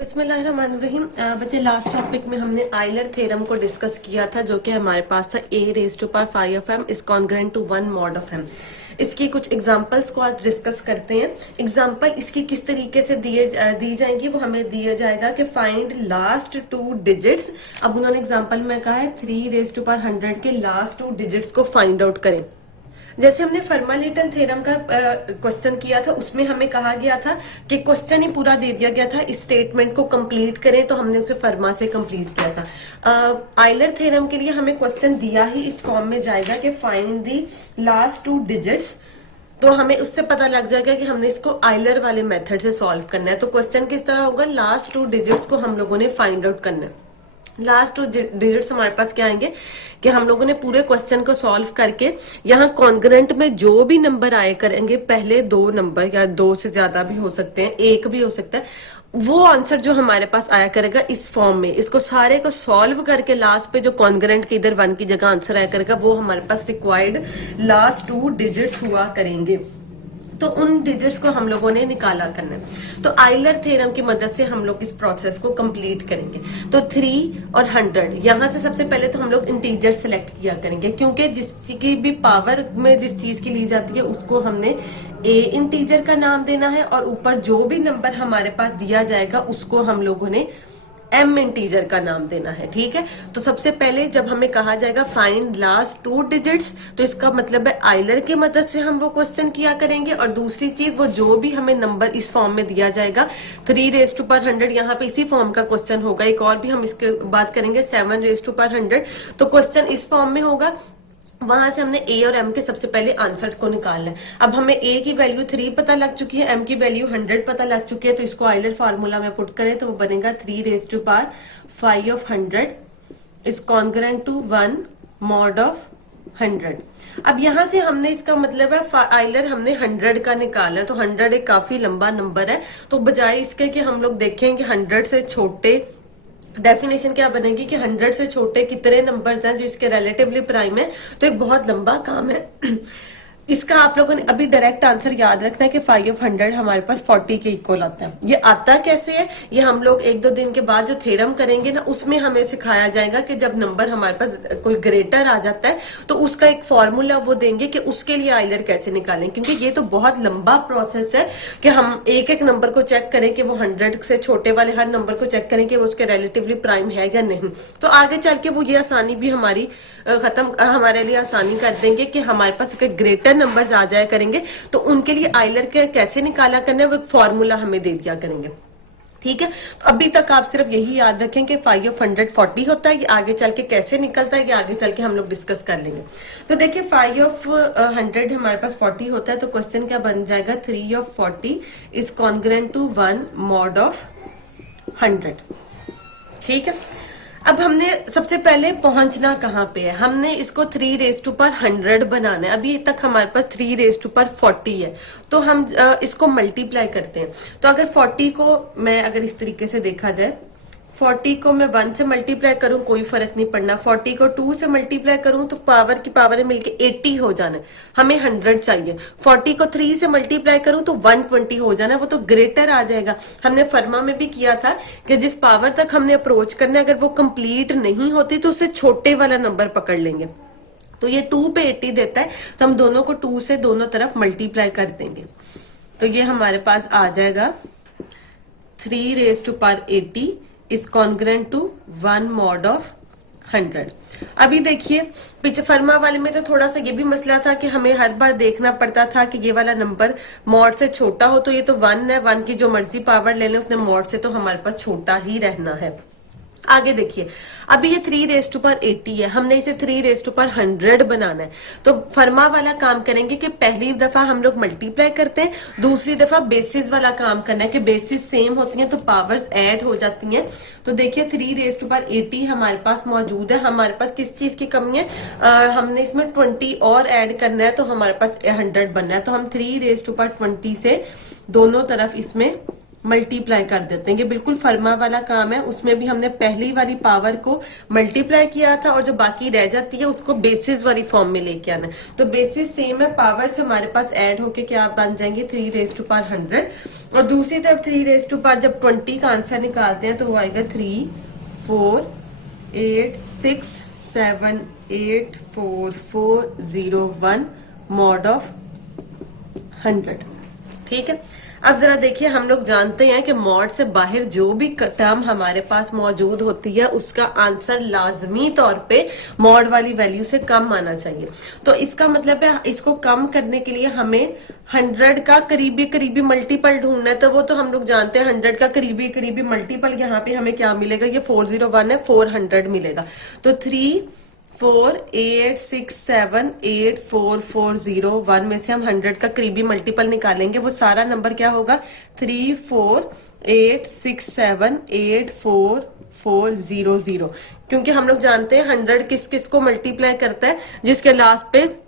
बिस्मिल्लाहिर्रहमानिर्रहीम। बच्चे last topic में हमने आइलर थ्योरम को डिस्कस किया था, जो कि हमारे पास था a⁵ is congruent to 1 mod of m। इसकी कुछ एग्जांपल्स को आज डिस्कस करते हैं। एग्जांपल इसकी किस तरीके से दी जाएंगी, वो हमें दिया जाएगा कि फाइंड लास्ट 2 डिजिट्स। अब उन्होंने एग्जांपल में कहा है 3⁻100 के लास्ट 2 डिजिट्स को फाइंड आउट करें। जैसे हमने फर्मा-लिटल थ्योरम का क्वेश्चन किया था, उसमें हमें कहा गया था कि क्वेश्चन ही पूरा दे दिया गया था, इस स्टेटमेंट को कंप्लीट करें, तो हमने उसे फर्मा से कंप्लीट किया था। आइलर थ्योरम के लिए हमें क्वेश्चन दिया ही इस फॉर्म में जाएगा कि फाइंड दी लास्ट 2 डिजिट्स, तो हमें उससे पता लग जाएगा कि हमने इसको आइलर वाले मेथड से सॉल्व करना है। तो क्वेश्चन किस तरह होगा, लास्ट 2 डिजिट्स को हम लोगों ने फाइंड आउट करना है। लास्ट 2 डिजिट्स हमारे पास क्या आएंगे कि हम लोगों ने पूरे क्वेश्चन को सॉल्व करके यहाँ कॉन्ग्रुएंट में जो भी नंबर आए करेंगे, पहले 2 नंबर या 2 से ज्यादा भी हो सकते हैं, 1 भी हो सकता है, वो आंसर जो हमारे पास आया करेगा इस फॉर्म में, इसको सारे को सॉल्व करके लास्ट पे जो कॉन्ग्रुएंट के इधर 1 की जगह आंसर आया करेगा, वो हमारे पास रिक्वायर्ड लास्ट 2 डिजिट्स हुआ करेंगे। तो उन डिजिट्स को हम लोगों ने निकाला करना है। तो आइलर थ्योरम की मदद से हम लोग इस प्रोसेस को कंप्लीट करेंगे। तो 3 और 100, यहां से सबसे पहले तो हम लोग इंटीजर सेलेक्ट किया करेंगे, क्योंकि जिसकी भी पावर में जिस चीज की ली जाती है उसको हमने ए इंटीजर का नाम देना है, और ऊपर जो भी नंबर हमारे पास दिया जाएगा उसको हम लोगों ने एम इंटीजर का नाम देना है। ठीक है, तो सबसे पहले जब हमें कहा जाएगा फाइंड लास्ट 2 डिजिट्स, तो इसका मतलब है आइलर की मदद से हम वो क्वेश्चन किया करेंगे। और दूसरी चीज, वो जो भी हमें नंबर इस फॉर्म में दिया जाएगा 3⁻100, यहाँ पे इसी फॉर्म का क्वेश्चन होगा। एक और भी हम इसके बात करेंगे 7⁻100, तो क्वेश्चन इस फॉर्म में होगा। वहां से हमने ए और एम के सबसे पहले आंसर्स को निकालना है। अब हमें ए की वैल्यू 3 पता लग चुकी है, एम की वैल्यू 100 पता लग चुकी है, तो इसको आइलर फार्मूला में पुट करें तो वो बनेगा 3⁵ is congruent to 1 mod of 100। अब यहां से हमने, इसका मतलब है आइलर हमने 100 का निकाला है, तो 100 एक काफी लंबा नंबर है, तो बजाय इसके कि हम लोग देखें कि 100 से छोटे, डेफिनेशन क्या बनेगी कि 100 से छोटे कितने नंबर्स हैं जो इसके रिलेटिवली प्राइम है, तो एक बहुत लंबा काम है। इसका आप लोगों ने अभी डायरेक्ट आंसर याद रखना है कि 5 हमारे पास 40 के इक्वल आता है। ये आता कैसे है, ये हम लोग 1-2 दिन के बाद जो थ्योरम करेंगे ना, उसमें हमें सिखाया जाएगा कि जब नंबर हमारे पास कोई ग्रेटर आ जाता है तो उसका एक फॉर्मूला वो देंगे कि उसके लिए आइलर कैसे निकालें, क्योंकि ये तो बहुत लंबा प्रोसेस है कि हम एक एक नंबर को चेक करें कि वो 100 से छोटे वाले हर नंबर को चेक करें कि वो उसके रिलेटिवली प्राइम है या नहीं। तो आगे चल के वो ये आसानी भी हमारी हमारे लिए आसानी कर देंगे कि हमारे पास ग्रेटर नंबर्स आ जाया करेंगे, तो उनके लिए आइलर के कैसे निकाला करना है वो एक फॉर्मूला हमें दे दिया करेंगे। ठीक है, तो अभी तक आप सिर्फ यही याद रखें कि 5 होता है, ये आगे चल के कैसे निकलता है, ये आगे चल के हम लोग डिस्कस कर लेंगे। तो देखिए 5 हमारे पास 40 होता है, तो क्वेश्चन क्या बन जाएगा, 3 is congruent to 1 mod of 100। ठीक है, अब हमने सबसे पहले पहुंचना कहां पे है, हमने इसको 3⁻100 बनाना है। अभी तक हमारे पास 3⁻40 है, तो हम इसको मल्टीप्लाई करते हैं। तो अगर 40 को मैं, अगर इस तरीके से देखा जाए, 40 को मैं 1 से मल्टीप्लाई करूं कोई फर्क नहीं पड़ना, 40 को 2 से मल्टीप्लाई करूं तो पावर की पावर मिलके 80 हो जाना है, हमें 100 चाहिए। 40 को 3 से मल्टीप्लाई करूं तो 120 हो जाना है, वो तो ग्रेटर आ जाएगा। हमने फर्मा में भी किया था कि जिस पावर तक हमने अप्रोच करना है, अगर वो कंप्लीट नहीं होती तो उससे छोटे वाला नंबर पकड़ लेंगे। तो ये 2 पे 80 देता है, तो हम दोनों को 2 से दोनों तरफ मल्टीप्लाई कर देंगे, तो ये हमारे पास आ जाएगा 3⁻80 is congruent to 1 mod of 100। अभी देखिए पीछे फर्मा वाले में तो थोड़ा सा ये भी मसला था कि हमें हर बार देखना पड़ता था कि ये वाला नंबर मॉड से छोटा हो, तो ये तो 1 है, 1 की जो मर्जी पावर ले लें उसने मॉड से तो हमारे पास छोटा ही रहना है। आगे देखिए, अभी ये 3⁻80 है, हमने इसे 3⁻100 बनाना है, तो फर्मा वाला काम करेंगे कि पहली दफा हम लोग मल्टीप्लाई करते हैं, दूसरी दफा बेसिस वाला काम करना है कि बेसिस सेम होती हैं तो पावर्स ऐड हो जाती हैं। तो देखिए 3⁻80 हमारे पास मौजूद है, हमारे पास किस चीज की कमी है, हमने इसमें 20 और ऐड करना है, तो हमारे पास 100 बनना है। तो हम 3⁻20 से दोनों तरफ इसमें मल्टीप्लाई कर देते हैं। ये बिल्कुल फर्मा वाला काम है, उसमें भी हमने पहली वाली पावर को मल्टीप्लाई किया था और जो बाकी रह जाती है उसको बेसिस वाली फॉर्म में लेके आना है। तो बेसिस सेम है, पावर से हमारे पास ऐड होके क्या बन जाएंगे 3 रेज टू पावर 100 और दूसरी तरफ 3 रेज टू पावर जब 20 का आंसर निकालते हैं तो वो आएगा 3 4 8 6 7 8 4 4 0 1 मॉड ऑफ 100। ठीक है, अब जरा देखिए, हम लोग जानते हैं कि मॉड से बाहर जो भी टर्म हमारे पास मौजूद होती है उसका आंसर लाजमी तौर पे मॉड वाली वैल्यू से कम आना चाहिए। तो इसका मतलब है इसको कम करने के लिए हमें 100 का करीबी करीबी मल्टीपल ढूंढना है। तो वो तो हम लोग जानते हैं 100 का करीबी करीबी मल्टीपल यहाँ पे हमें क्या मिलेगा, ये 401 है, 400 मिलेगा। तो 3 4 8 6 7 8 4 4 0 1 में से हम 100 का करीबी मल्टीपल निकालेंगे, वो सारा नंबर क्या होगा 3 4 8 6 7 8 4 4 0 0। क्योंकि हम लोग जानते हैं 100 किस किस को मल्टीप्लाई करता है, जिसके लास्ट पे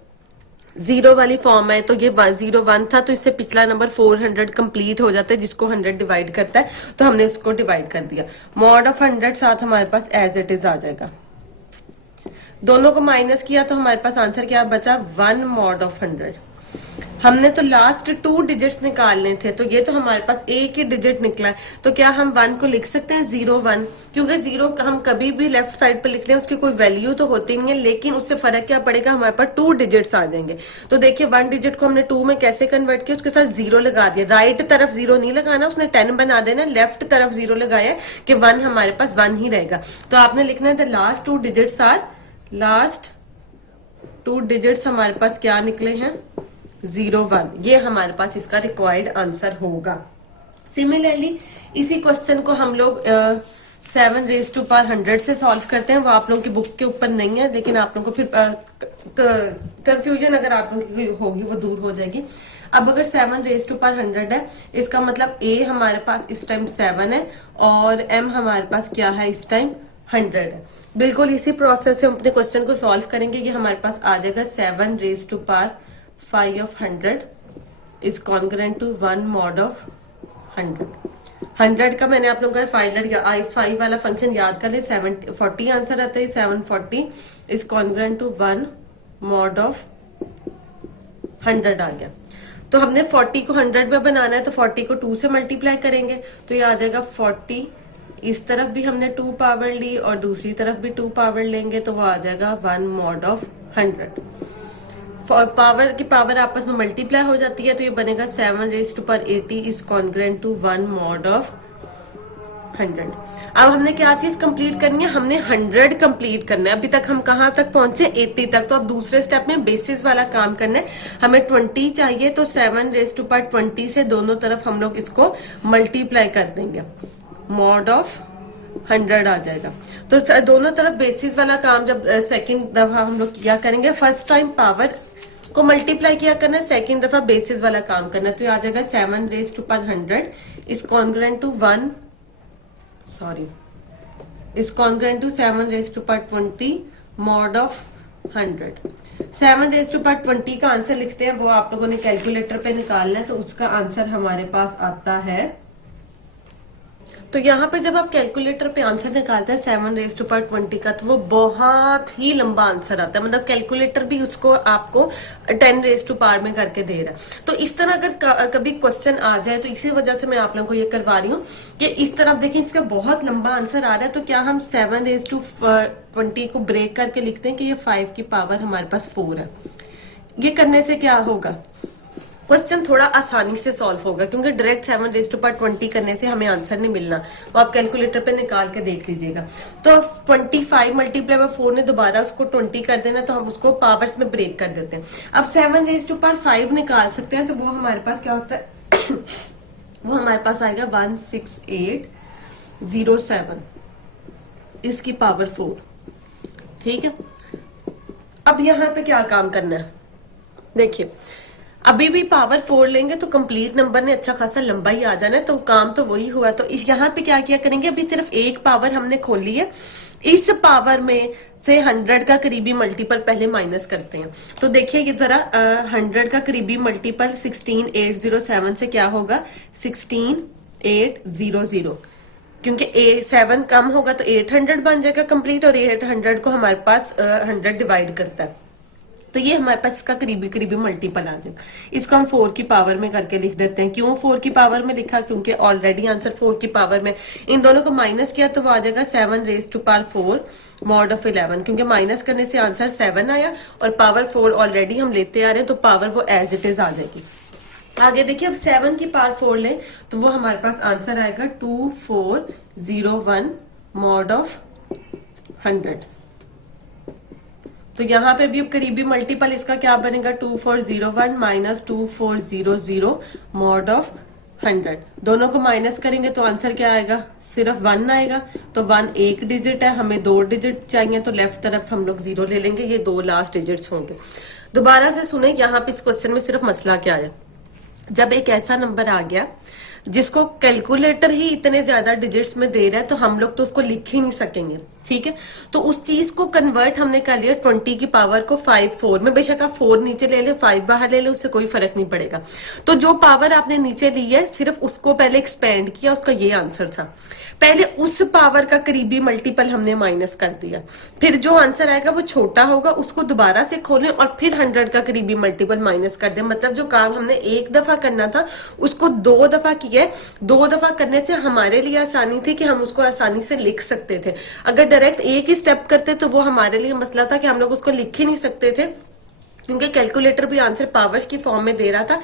जीरो वाली फॉर्म है। तो ये 01 था, तो इससे पिछला नंबर 400 कंप्लीट हो जाता है, जिसको 100 डिवाइड करता है, तो हमने उसको डिवाइड कर दिया। मॉड ऑफ 100 साथ हमारे पास एज इट इज आ जाएगा। दोनों को माइनस किया तो हमारे पास आंसर क्या बचा 1 मॉड ऑफ 100। हमने तो लास्ट 2 डिजिट्स निकालने थे, तो ये तो हमारे पास एक ही डिजिट निकला है। तो क्या हम 1 को लिख सकते हैं 0 1, क्योंकि 0 हम कभी भी लेफ्ट साइड पे लिख लें उसकी कोई वैल्यू तो होती नहीं है, लेकिन उससे फर्क क्या पड़ेगा, हमारे पास 2 डिजिट्स आ जाएंगे। तो देखिए 1 डिजिट को हमने 2 में कैसे कन्वर्ट किया, उसके साथ 0 लगा दिया। राइट तरफ 0 नहीं लगाना, उसने 10 बना देना, लेफ्ट तरफ 0 लगाया कि 1 हमारे पास 1 ही रहेगा। तो आपने लिखना है the last 2 digits are, last 2 digits हमारे पास क्या निकले हैं 0 1, ये हमारे पास इसका रिक्वायर्ड आंसर होगा। सिमिलरली इसी क्वेश्चन को हम लोग 7 रेज टू पावर 100 से सॉल्व करते हैं। वो आप लोगों की बुक के ऊपर नहीं है, लेकिन आप लोगों को फिर कंफ्यूजन अगर आप लोगों की होगी वो दूर हो जाएगी। अब अगर 7 रेज टू पावर 100 है, इसका मतलब a हमारे पास इस टाइम 7 है और m हमारे पास क्या है इस टाइम 100 है। बिल्कुल इसी प्रोसेस से हम अपने क्वेश्चन को सॉल्व करेंगे। ये हमारे पास आ जाएगा 7 raise to power 5 of 100 is congruent to 1 mod of 100। 100 का मैंने आप लोगों का फाइलर या i5 वाला फंक्शन याद कर ले, 740 आंसर आता है। 740 is congruent to 1 mod of 100 आ गया। तो हमने 40 को 100 में बनाना है, तो 40 को 2 से मल्टीप्लाई करेंगे, तो ये आ जाएगा 40। इस तरफ भी हमने 2 पावर ली और दूसरी तरफ भी 2 पावर लेंगे, तो वो आ जाएगा 1 मॉड ऑफ 100। पावर की पावर आपस में मल्टीप्लाई हो जाती है, तो ये बनेगा 7 raise to power 80 is congruent to 1 mod of 100। अब हमने क्या चीज कंप्लीट करनी है, हमने 100 कंप्लीट करना है। अभी तक हम कहां तक पहुंचे 80 तक, तो अब दूसरे स्टेप में बेसिस वाला काम करना है। हमें 20 चाहिए, तो 7 रेज टू पावर 20 से दोनों तरफ हम लोग इसको मल्टीप्लाई कर देंगे, मॉड ऑफ 100 आ जाएगा। तो दोनों तरफ बेसिस वाला काम जब सेकंड दफा हम लोग किया करेंगे, फर्स्ट टाइम पावर को मल्टीप्लाई किया करना है, सेकंड दफा बेसिस वाला काम करना है। तो ये आ जाएगा 7 raise to power 100 is congruent to 1 is congruent to 7 raise to power 20 mod of 100। 7 raise to power 20 का आंसर लिखते हैं, वो आप लोगों ने कैलकुलेटर पे निकालना है। तो उसका आंसर हमारे पास आता है, तो यहाँ पे जब आप कैलकुलेटर पे आंसर निकालते हैं 7 रेज टू पावर 20 का, तो वो बहुत ही लंबा आंसर आता है। मतलब कैलकुलेटर भी उसको आपको 10 रेज टू पावर में करके दे रहा है। तो इस तरह अगर कभी क्वेश्चन आ जाए, तो इसी वजह से मैं आप लोगों को ये करवा रही हूँ कि इस तरह देखिए इसका बहुत लंबा आंसर आ रहा है, तो क्या हम 7 रेज टू 20 को ब्रेक करके लिखते हैं कि ये 5 की पावर हमारे पास 4 है। ये करने से क्या होगा, क्वेश्चन थोड़ा आसानी से सॉल्व होगा, क्योंकि डायरेक्ट 7 रेज टू पावर 20 करने से हमें आंसर नहीं मिलना। वो आप कैलकुलेटर पे निकाल के देख लीजिएगा। तो 25 मल्टीप्लाई बाय 4 ने दोबारा उसको 20 कर देना, तो हम उसको पावर्स में ब्रेक कर देते हैं। अब 7 रेज टू पावर 5 निकाल सकते हैं, तो वो हमारे पास क्या होता है वो हमारे पास आएगा 16807 इसकी पावर 4। ठीक है, अब यहाँ पे क्या काम करना है, देखिए अभी भी पावर 4 लेंगे तो कंप्लीट नंबर ने अच्छा खासा लंबा ही आ जाना है, तो काम तो वही हुआ। तो इस यहाँ पे क्या किया करेंगे, अभी सिर्फ एक पावर हमने खोली है, इस पावर में से 100 का करीबी मल्टीपल पहले माइनस करते हैं। तो देखिए ये जरा 100 का करीबी मल्टीपल 16807 से क्या होगा, 16 800, क्योंकि 7 कम होगा तो 800 बन जाएगा कंप्लीट, और 800 को हमारे पास 100 डिवाइड करता है, तो ये हमारे पास इसका करीबी करीबी मल्टीपल आ जाएगा। इसको हम 4 की पावर में करके लिख देते हैं। क्यों 4 की पावर में लिखा? क्योंकि ऑलरेडी आंसर 4 की पावर में, इन दोनों को माइनस किया तो वो आ जाएगा 7 raise to power 4 mod of 11, क्योंकि माइनस करने से आंसर 7 आया और पावर 4 ऑलरेडी हम लेते आ रहे हैं, तो पावर वो एज इट इज आ जाएगी। आगे देखिए, अब 7 की पावर 4 लें तो वो हमारे पास आंसर आएगा 2401 मॉड ऑफ 100। तो यहाँ पे भी अब करीबी मल्टीपल इसका क्या बनेगा? 2401 माइनस 2400 मॉड ऑफ 100। दोनों को माइनस करेंगे तो आंसर क्या आएगा? सिर्फ 1 आएगा। तो 1 एक डिजिट है, हमें 2 डिजिट चाहिए, तो लेफ्ट तरफ हम लोग 0 ले लेंगे, ये 2 लास्ट डिजिट्स होंगे। दोबारा से सुने, यहाँ पे इस क्वेश्चन में सिर्फ मसला क्या है, जब एक ऐसा नंबर आ गया जिसको कैलकुलेटर ही इतने ज्यादा डिजिट्स में दे रहा है, तो हम लोग तो उसको लिख ही नहीं सकेंगे, ठीक है। तो उस चीज को कन्वर्ट हमने कर लिया 20 की पावर को 5 4 में। बेशक आप 4 नीचे ले ले, 5 बाहर ले ले, उससे कोई फर्क नहीं पड़ेगा। तो जो पावर आपने नीचे ली है, सिर्फ उसको पहले एक्सपेंड किया, उसका ये आंसर था। पहले उस पावर का करीबी मल्टीपल हमने माइनस कर दिया, फिर जो आंसर आएगा वो छोटा होगा, उसको दोबारा से खोलें और फिर 100 का करीबी मल्टीपल माइनस कर दें। मतलब जो काम हमने एक दफा करना था उसको 2 दफा किया। 2 दफा करने से हमारे लिए आसानी थी कि हम उसको आसानी से लिख सकते थे। अगर डायरेक्ट एक ही स्टेप करते तो वो हमारे लिए मसला था कि हम लोग उसको लिख ही नहीं सकते थे, क्योंकि कैलकुलेटर भी आंसर पावर्स की फॉर्म में दे रहा था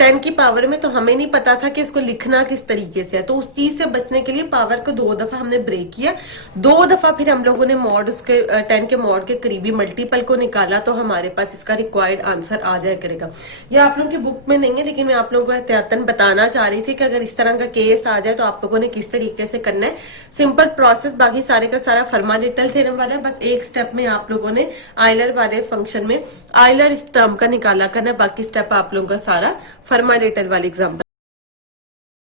10 की पावर में, तो हमें नहीं पता था कि इसको लिखना किस तरीके से है। तो उस चीज से बचने के लिए पावर को 2 दफा हमने ब्रेक किया, 2 दफा फिर हम लोगों ने मॉड उसके 10 के मॉड के करीबी मल्टीपल को निकाला, तो हमारे पास इसका रिक्वायर्ड आंसर आ जाया करेगा। ये आप लोगों की बुक में नहीं है, लेकिन मैं आप लोगों को एहतियातन बताना चाह रही थी कि अगर इस तरह का केस आ जाए तो आप लोगों ने किस तरीके से करना है। सिंपल प्रोसेस, बाकी सारे का सारा फर्मालिटल थ्योरम वाला है, बस एक स्टेप में आप लोगों ने आइलर वाले फंक्शन में आइलर इस टर्म का निकाला करना है, बाकी स्टेप आप लोगों का सारा फर्मालिटल वाले एग्जाम्पल